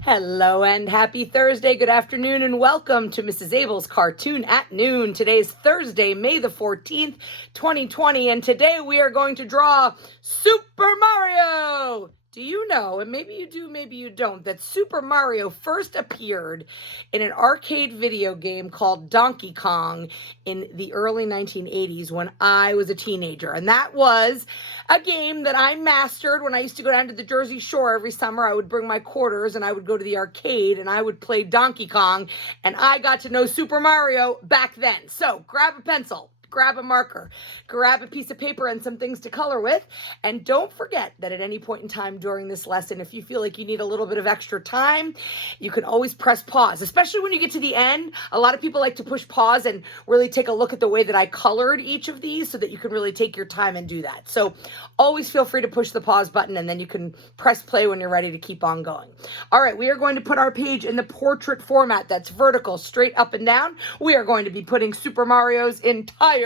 Hello and happy Thursday. Good afternoon and welcome to Mrs. Abell's Cartoon at Noon. Today is Thursday, May the 14th, 2020, and today we are going to draw Super Mario. Do you know, and maybe you do, maybe you don't, that Super Mario first appeared in an arcade video game called Donkey Kong in the early 1980s when I was a teenager. And that was a game that I mastered when I used to go down to the Jersey Shore every summer. I would bring my quarters and I would go to the arcade and I would play Donkey Kong, and I got to know Super Mario back then. So grab a pencil, grab a marker, grab a piece of paper and some things to color with. And don't forget that at any point in time during this lesson, if you feel like you need a little bit of extra time, you can always press pause, especially when you get to the end. A lot of people like to push pause and really take a look at the way that I colored each of these so that you can really take your time and do that. So always feel free to push the pause button and then you can press play when you're ready to keep on going. All right, we are going to put our page in the portrait format. That's vertical, straight up and down. We are going to be putting Super Mario's entire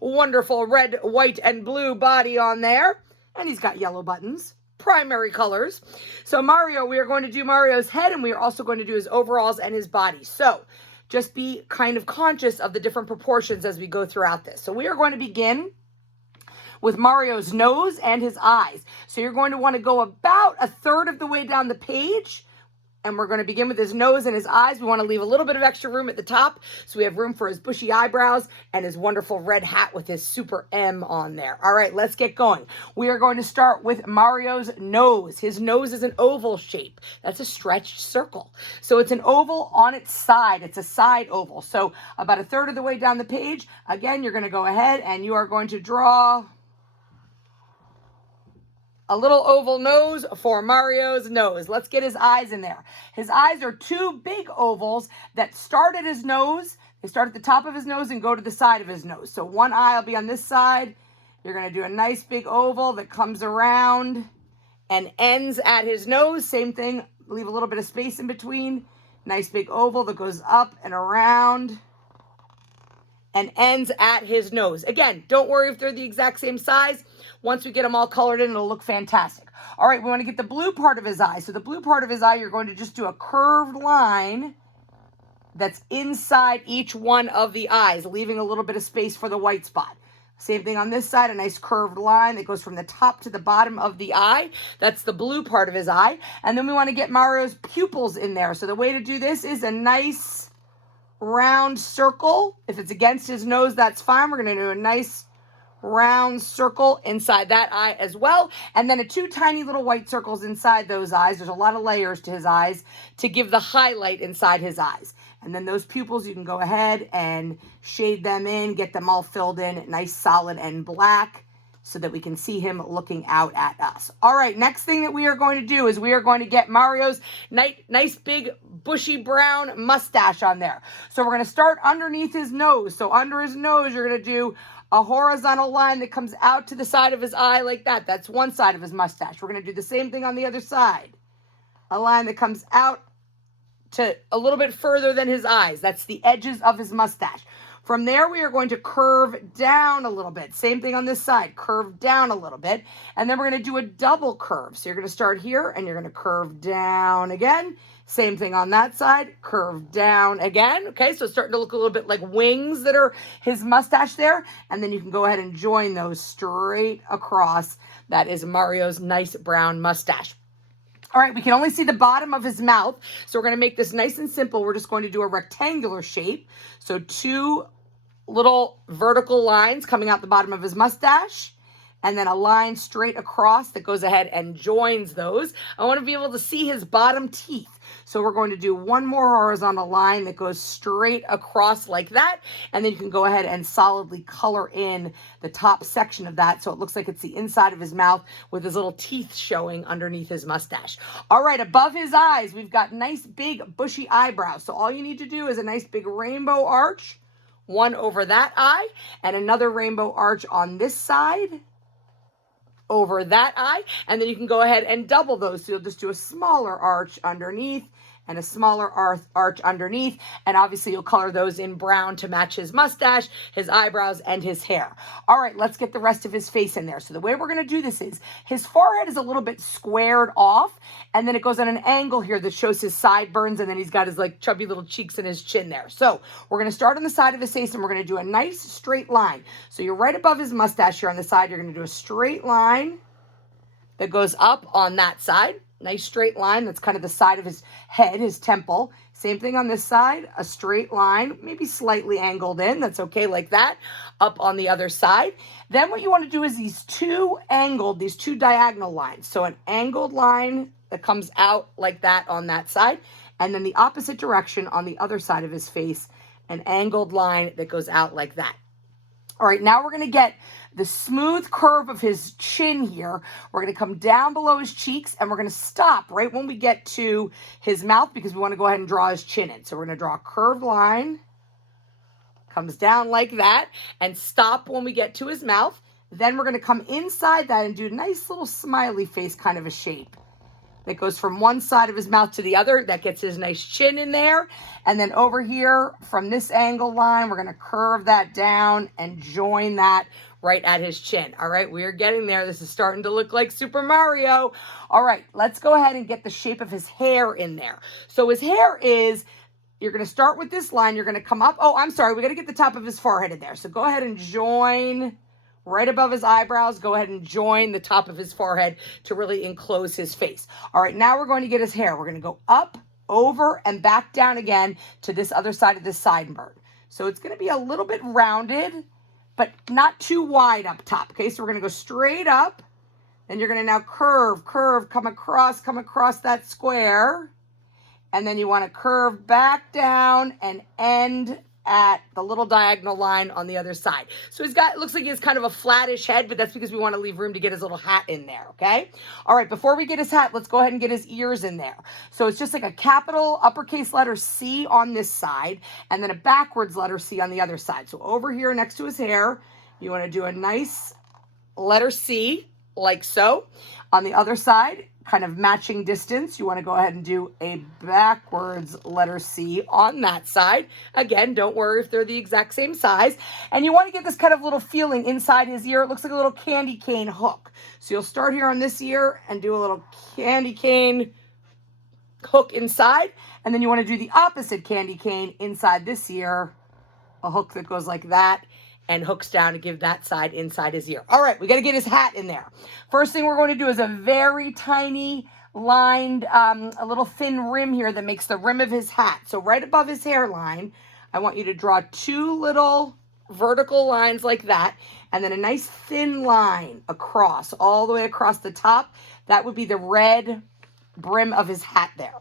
wonderful red, white, and blue body on there. And he's got yellow buttons, primary colors. So Mario, we are going to do Mario's head, and we are also going to do his overalls and his body. So just be kind of conscious of the different proportions as we go throughout this. So we are going to begin with Mario's nose and his eyes. So you're going to want to go about a third of the way down the page. And we're going to begin with his nose and his eyes. We want to leave a little bit of extra room at the top, so we have room for his bushy eyebrows and his wonderful red hat with his super M on there. All right, let's get going. We are going to start with Mario's nose. His nose is an oval shape. That's a stretched circle. So it's an oval on its side. It's a side oval. So about a third of the way down the page, again, you're going to go ahead and you are going to draw a little oval nose for Mario's nose. Let's get his eyes in there. His eyes are two big ovals that start at his nose. They start at the top of his nose and go to the side of his nose. So one eye will be on this side. You're going to do a nice big oval that comes around and ends at his nose. Same thing, leave a little bit of space in between. Nice big oval that goes up and around and ends at his nose. Again, don't worry if they're the exact same size. Once we get them all colored in, it'll look fantastic. All right, we want to get the blue part of his eye. So the blue part of his eye, you're going to just do a curved line that's inside each one of the eyes, leaving a little bit of space for the white spot. Same thing on this side, a nice curved line that goes from the top to the bottom of the eye. That's the blue part of his eye. And then we want to get Mario's pupils in there. So the way to do this is a nice round circle. If it's against his nose, that's fine. We're going to do a nice round circle inside that eye as well, and then two tiny little white circles inside those eyes. There's a lot of layers to his eyes to give the highlight inside his eyes. And then those pupils, you can go ahead and shade them in, get them all filled in nice, solid, and black so that we can see him looking out at us. All right, next thing that we are going to do is we are going to get Mario's nice big bushy brown mustache on there. So we're going to start underneath his nose. So under his nose, you're going to do a horizontal line that comes out to the side of his eye like that. That's one side of his mustache. We're going to do the same thing on the other side. A line that comes out to a little bit further than his eyes. That's the edges of his mustache. From there, we are going to curve down a little bit. Same thing on this side, curve down a little bit. And then we're going to do a double curve. So you're going to start here and you're going to curve down again. Same thing on that side, curve down again. Okay, so it's starting to look a little bit like wings that are his mustache there. And then you can go ahead and join those straight across. That is Mario's nice brown mustache. All right, we can only see the bottom of his mouth. So we're going to make this nice and simple. We're just going to do a rectangular shape. So two little vertical lines coming out the bottom of his mustache, and then a line straight across that goes ahead and joins those. I want to be able to see his bottom teeth. So we're going to do one more horizontal line that goes straight across like that. And then you can go ahead and solidly color in the top section of that so it looks like it's the inside of his mouth with his little teeth showing underneath his mustache. All right, above his eyes, we've got nice big bushy eyebrows. So all you need to do is a nice big rainbow arch, one over that eye, and another rainbow arch on this side over that eye, and then you can go ahead and double those. So you'll just do a smaller arch underneath and a smaller arch underneath. And obviously you'll color those in brown to match his mustache, his eyebrows, and his hair. All right, let's get the rest of his face in there. So the way we're going to do this is his forehead is a little bit squared off, and then it goes on an angle here that shows his sideburns, and then he's got his like chubby little cheeks and his chin there. So we're going to start on the side of his face, and we're going to do a nice straight line. So you're right above his mustache here on the side. You're going to do a straight line that goes up on that side. Nice straight line. That's kind of the side of his head, his temple. Same thing on this side, a straight line, maybe slightly angled in. That's okay like that. Up on the other side. Then what you want to do is these two diagonal lines. So an angled line that comes out like that on that side. And then the opposite direction on the other side of his face, an angled line that goes out like that. All right, now we're going to get the smooth curve of his chin here. We're going to come down below his cheeks, and we're going to stop right when we get to his mouth because we want to go ahead and draw his chin in. So we're going to draw a curved line, comes down like that, and stop when we get to his mouth. Then we're going to come inside that and do a nice little smiley face kind of a shape that goes from one side of his mouth to the other. That gets his nice chin in there. And then over here from this angle line, we're going to curve that down and join that right at his chin. All right, we are getting there. This is starting to look like Super Mario. All right, let's go ahead and get the shape of his hair in there. So his hair is, you're going to start with this line. You're going to come up. Oh, I'm sorry. We got to get the top of his forehead in there. So go ahead and join right above his eyebrows. Go ahead and join the top of his forehead to really enclose his face. All right, now we're going to get his hair. We're going to go up, over, and back down again to this other side of this sideburn. So it's going to be a little bit rounded, but not too wide up top. Okay, so we're going to go straight up. Then you're going to now curve, come across that square. And then you want to curve back down and end at the little diagonal line on the other side. So it looks like he has kind of a flattish head, but that's because we want to leave room to get his little hat in there, okay? All right, before we get his hat, let's go ahead and get his ears in there. So it's just like a capital uppercase letter C on this side, and then a backwards letter C on the other side. So over here next to his hair, you want to do a nice letter C, like so. On the other side, kind of matching distance, you want to go ahead and do a backwards letter C on that side. Again, don't worry if they're the exact same size. And you want to get this kind of little feeling inside his ear. It looks like a little candy cane hook. So you'll start here on this ear and do a little candy cane hook inside. And then you want to do the opposite candy cane inside this ear, a hook that goes like that and hooks down to give that side inside his ear. All right, we got to get his hat in there. First thing we're going to do is a very tiny lined, a little thin rim here that makes the rim of his hat. So right above his hairline, I want you to draw two little vertical lines like that, and then a nice thin line across, all the way across the top. That would be the red brim of his hat there.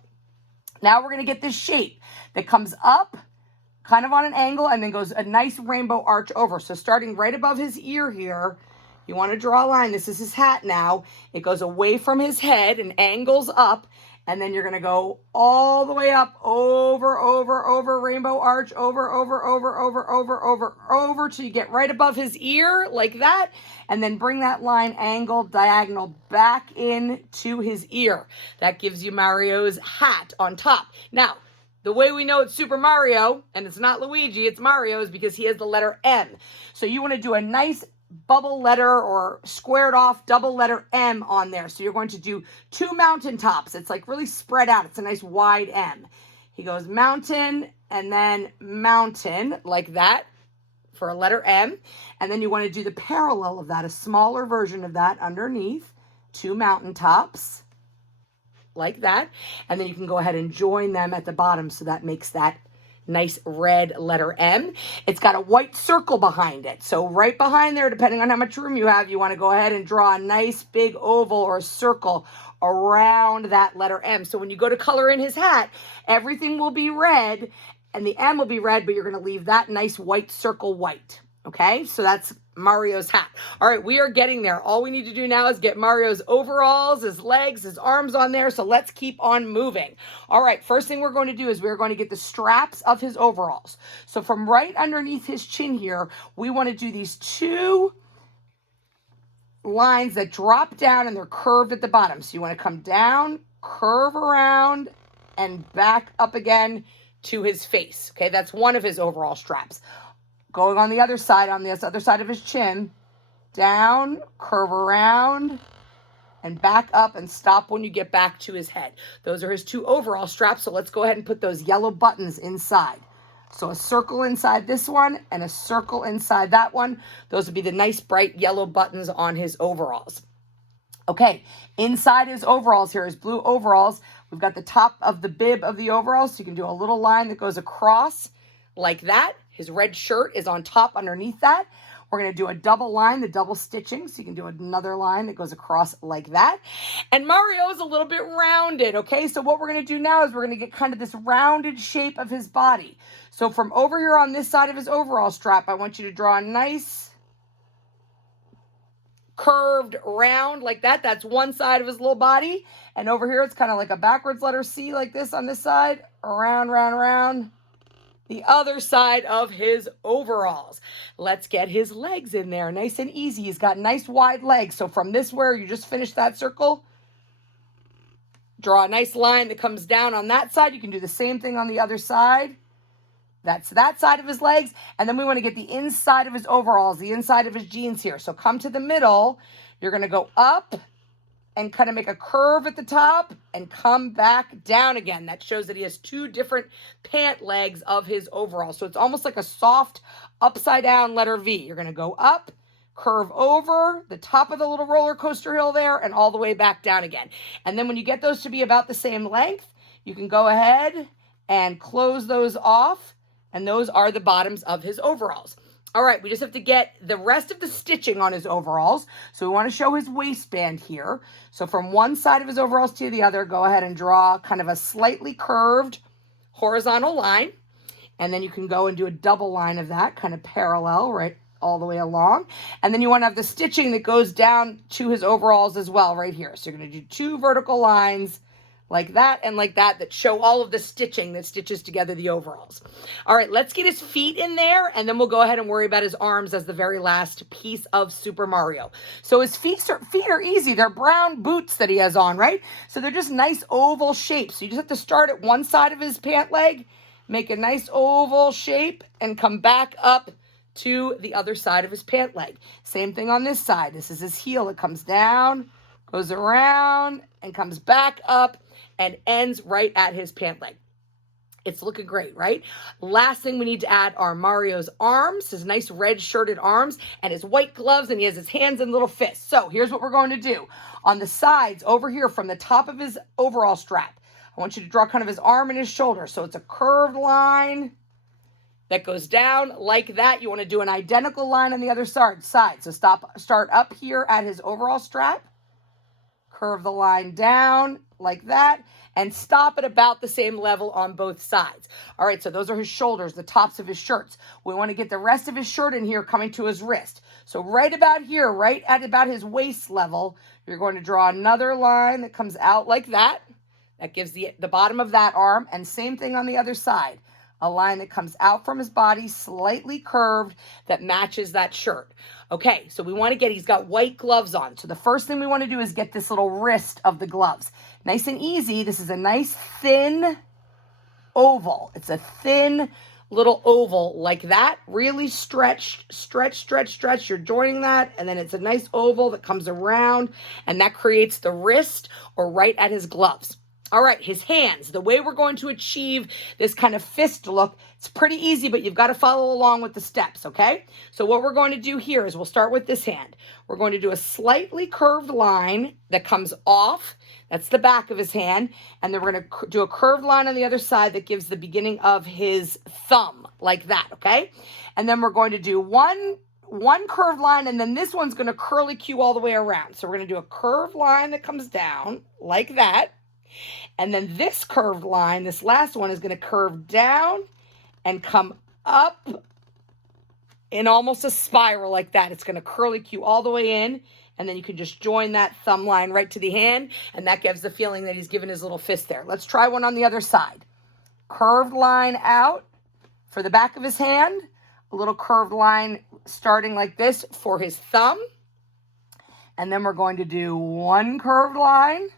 Now we're going to get this shape that comes up, kind of on an angle, and then goes a nice rainbow arch over. So starting right above his ear here, you want to draw a line. This is his hat now. It goes away from his head and angles up, and then you're going to go all the way up, over, rainbow arch, over, till you get right above his ear, like that, and then bring that line angled diagonal back into his ear. That gives you Mario's hat on top. Now, the way we know it's Super Mario, and it's not Luigi, it's Mario, is because he has the letter M. So you want to do a nice bubble letter or squared off double letter M on there. So you're going to do two mountain tops. It's like really spread out. It's a nice wide M. He goes mountain and then mountain like that for a letter M. And then you want to do the parallel of that, a smaller version of that underneath, two mountain tops, like that. And then you can go ahead and join them at the bottom, so that makes that nice red letter M. It's got a white circle behind it. So right behind there, depending on how much room you have, you want to go ahead and draw a nice big oval or a circle around that letter M. So when you go to color in his hat, everything will be red and the M will be red, but you're going to leave that nice white circle white. Okay, so that's Mario's hat. All right, we are getting there. All we need to do now is get Mario's overalls, his legs, his arms on there. So let's keep on moving. All right, first thing we're going to do is we're going to get the straps of his overalls. So from right underneath his chin here, we want to do these two lines that drop down and they're curved at the bottom. So you want to come down, curve around, and back up again to his face. Okay, that's one of his overall straps. Going on the other side, on this other side of his chin, down, curve around, and back up and stop when you get back to his head. Those are his 2 overall straps, so let's go ahead and put those yellow buttons inside. So a circle inside this one and a circle inside that one. Those would be the nice bright yellow buttons on his overalls. Okay, inside his overalls here, his blue overalls, we've got the top of the bib of the overalls, so you can do a little line that goes across like that. His red shirt is on top underneath that. We're going to do a double line, the double stitching, so you can do another line that goes across like that. And Mario is a little bit rounded, okay? So what we're going to do now is we're going to get kind of this rounded shape of his body. So from over here on this side of his overall strap, I want you to draw a nice curved round like that. That's one side of his little body. And over here, it's kind of like a backwards letter C like this on this side. Around, round, round. The other side of his overalls. Let's get his legs in there. Nice and easy. He's got nice wide legs. So from this where you just finished that circle, draw a nice line that comes down on that side. You can do the same thing on the other side. That's that side of his legs. And then we want to get the inside of his overalls, the inside of his jeans here. So come to the middle. You're going to go up and kind of make a curve at the top and come back down again. That shows that he has 2 different pant legs of his overalls. So it's almost like a soft upside down letter V. You're going to go up, curve over the top of the little roller coaster hill there, and all the way back down again. And then when you get those to be about the same length, you can go ahead and close those off. And those are the bottoms of his overalls. All right, we just have to get the rest of the stitching on his overalls. So we want to show his waistband here. So from one side of his overalls to the other, go ahead and draw kind of a slightly curved horizontal line. And then you can go and do a double line of that, kind of parallel, right, all the way along. And then you want to have the stitching that goes down to his overalls as well, right here. So you're going to do 2 vertical lines like that and like that that show all of the stitching that stitches together the overalls. All right, let's get his feet in there, and then we'll go ahead and worry about his arms as the very last piece of Super Mario. So his feet are easy. They're brown boots that he has on, right? So they're just nice oval shapes. So you just have to start at one side of his pant leg, make a nice oval shape, and come back up to the other side of his pant leg. Same thing on this side. This is his heel. It comes down, goes around, and comes back up, and ends right at his pant leg. It's looking great, right? Last thing we need to add are Mario's arms, his nice red shirted arms, and his white gloves, and he has his hands and little fists. So here's what we're going to do. On the sides over here from the top of his overall strap, I want you to draw kind of his arm and his shoulder. So it's a curved line that goes down like that. You want to do an identical line on the other side. So start up here at his overall strap, curve the line down like that, and stop at about the same level on both sides. All right, so those are his shoulders, the tops of his shirts. We want to get the rest of his shirt in here coming to his wrist. So right about here, right at about his waist level, you're going to draw another line that comes out like that. That gives the bottom of that arm, and same thing on the other side. A line that comes out from his body, slightly curved, that matches that shirt. Okay, so we want to he's got white gloves on. So the first thing we want to do is get this little wrist of the gloves. Nice and easy. This is a nice thin oval. It's a thin little oval like that. Really stretched. You're joining that, and then it's a nice oval that comes around, and that creates the wrist or right at his gloves. All right, his hands, the way we're going to achieve this kind of fist look, it's pretty easy, but you've got to follow along with the steps, okay? So what we're going to do here is we'll start with this hand. We're going to do a slightly curved line that comes off. That's the back of his hand. And then we're going to do a curved line on the other side that gives the beginning of his thumb, like that, okay? And then we're going to do one curved line, and then this one's going to curly Q all the way around. So we're going to do a curved line that comes down like that. And then this curved line, this last one, is going to curve down and come up in almost a spiral like that. It's going to curly Q all the way in, and then you can just join that thumb line right to the hand, and that gives the feeling that he's given his little fist there. Let's try one on the other side. Curved line out for the back of his hand, a little curved line starting like this for his thumb, and then we're going to do one curved line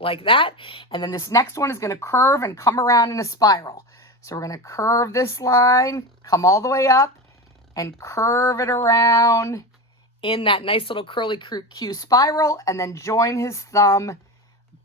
like that. And then this next one is going to curve and come around in a spiral. So we're going to curve this line, come all the way up, and curve it around in that nice little curly Q spiral, and then join his thumb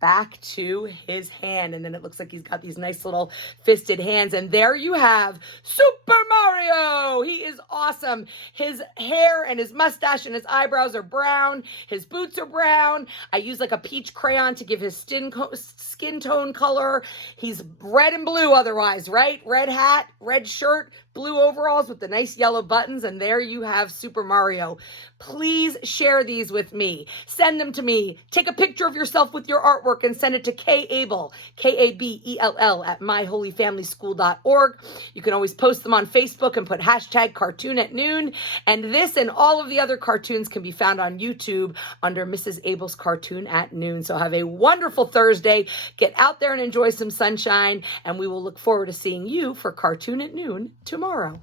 back to his hand. And then it looks like he's got these nice little fisted hands. And there you have Super Mario. He is awesome. His hair and his mustache and his eyebrows are brown. His boots are brown. I use like a peach crayon to give his skin tone color. He's red and blue otherwise, right? Red hat, red shirt, blue overalls with the nice yellow buttons. And there you have Super Mario. Please share these with me. Send them to me. Take a picture of yourself with your artwork and send it to Abell, Kabell at myholyfamilyschool.org. You can always post them on Facebook and put hashtag cartoon at noon. And this and all of the other cartoons can be found on YouTube under Mrs. Abell's Cartoon at Noon. So have a wonderful Thursday. Get out there and enjoy some sunshine. And we will look forward to seeing you for Cartoon at Noon tomorrow.